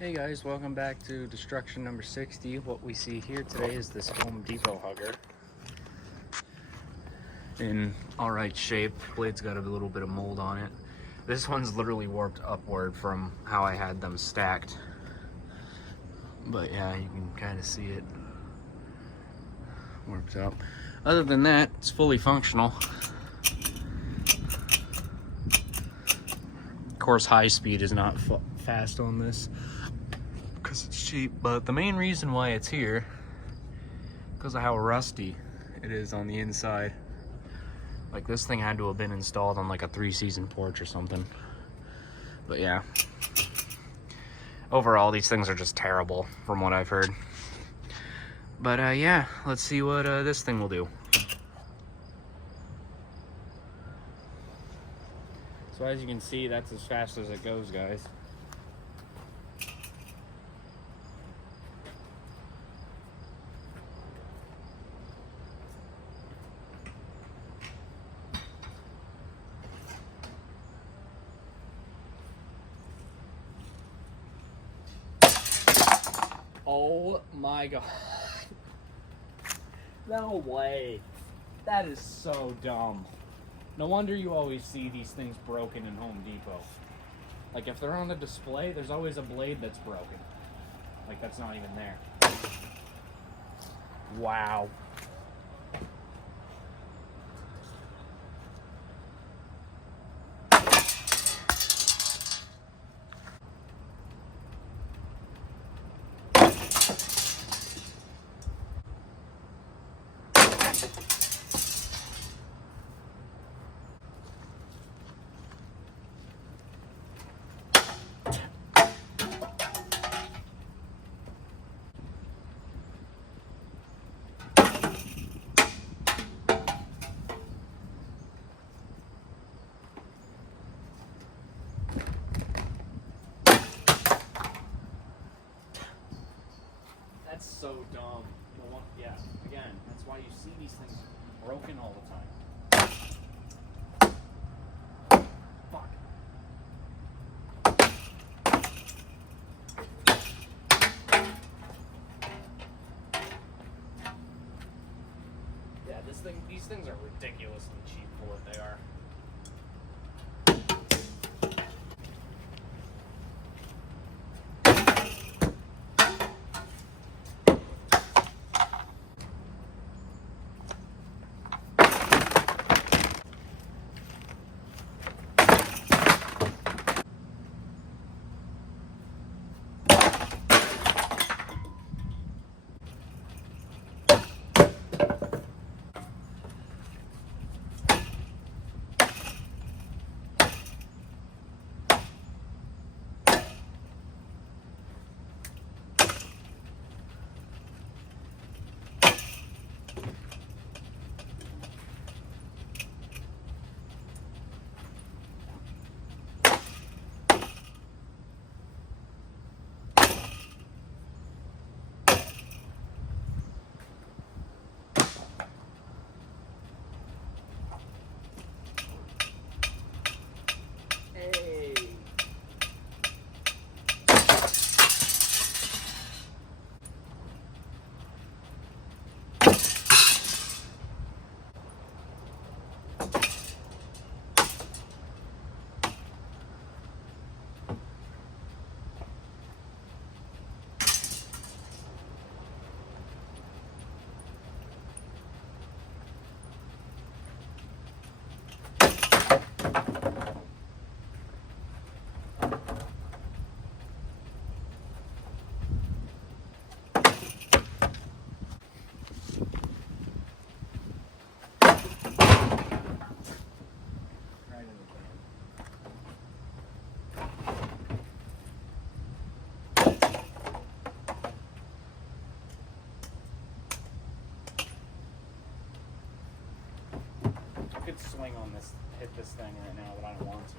Hey guys, welcome back to Destruction number 60. What we see here today is this Home Depot hugger. In alright shape, blade's got a little bit of mold on it. This one's literally warped upward from how I had them stacked. But yeah, you can kind of see it warped up. Other than that, it's fully functional. Of course, high speed is not fast on this because it's cheap, but the main reason why it's here because of how rusty it is on the inside. Like, this thing had to have been installed on like a 3-season porch or something. But yeah, overall these things are just terrible from what I've heard. But yeah, let's see what this thing will do. So as you can see, that's as fast as it goes, guys. Oh my god. No way. That is so dumb. No wonder you always see these things broken in Home Depot. Like, if they're on the display, there's always a blade that's broken. Like, that's not even there. Wow. That's so dumb. Yeah, again, that's why you see these things broken all the time. Fuck. Yeah, these things are ridiculously cheap for what they are. I could swing on this, hit this thing right now, but I don't want to.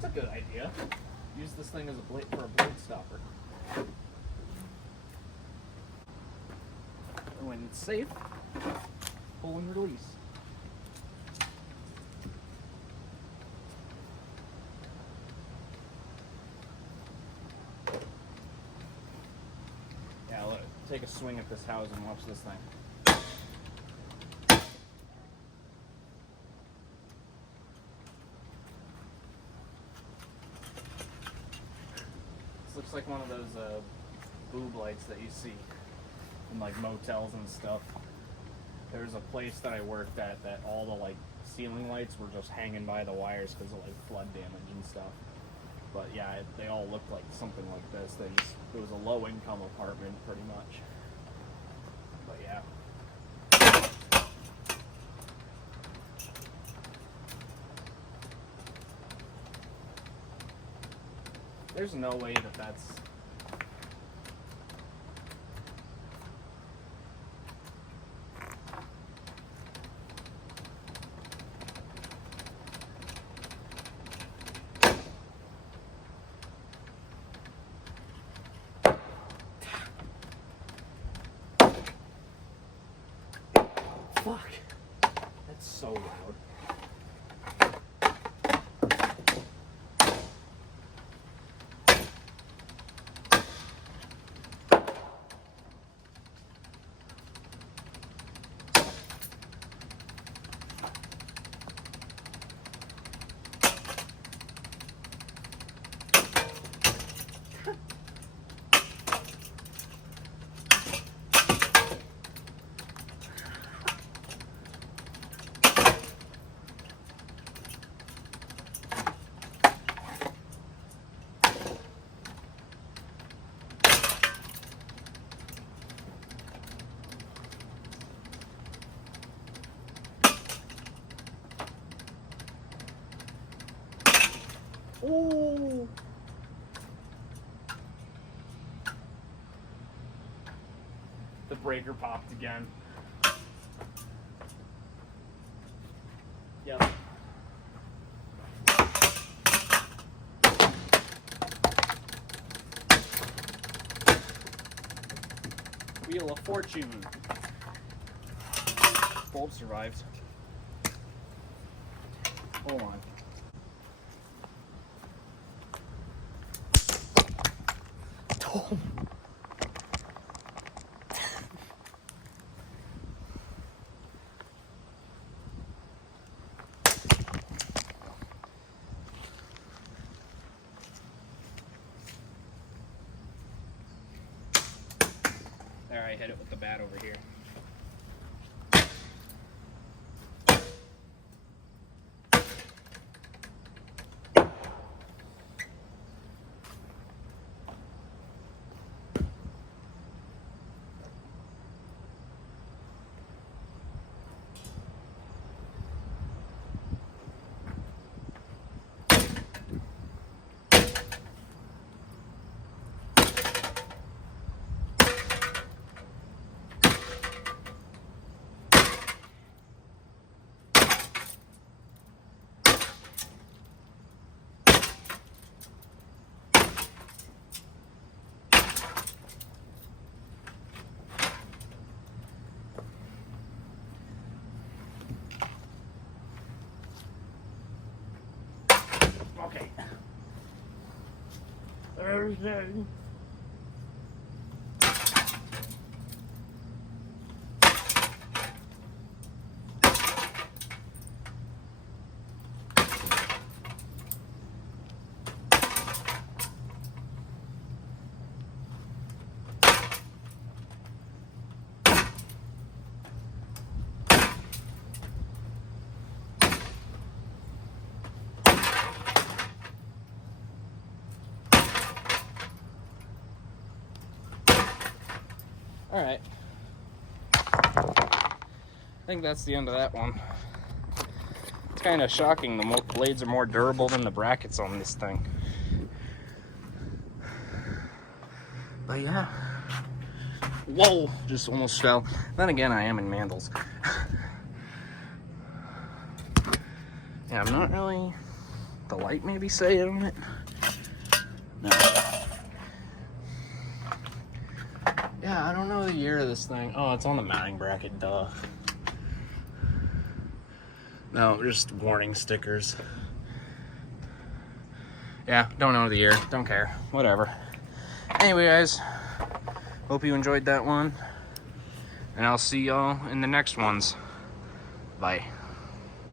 that's a good idea. Use this thing as a blade for a blade stopper. And when it's safe, pull and release. Yeah, look, take a swing at this house and watch this thing. This looks like one of those boob lights that you see in like motels and stuff. There's a place that I worked at that all the like ceiling lights were just hanging by the wires because of like flood damage and stuff. But yeah, they all looked like something like this. It was a low income apartment pretty much. But yeah. There's no way that that's... Fuck. That's so loud. Ooh. The breaker popped again. Yep. Wheel of Fortune. Bulb survived. Hold on. Oh. There, I hit it with the bat over here. Okay. Thursday. All right. I think that's the end of that one. It's kind of shocking. The blades are more durable than the brackets on this thing. But yeah. Whoa, just almost fell. Then again, I am in Mandels. Yeah, I'm not really the light maybe say on it? No. Yeah, I don't know the year of this thing. Oh, it's on the mounting bracket, duh. No, just warning stickers. Yeah, don't know the year, don't care, whatever. Anyway, guys, hope you enjoyed that one, and I'll see y'all in the next ones. Bye.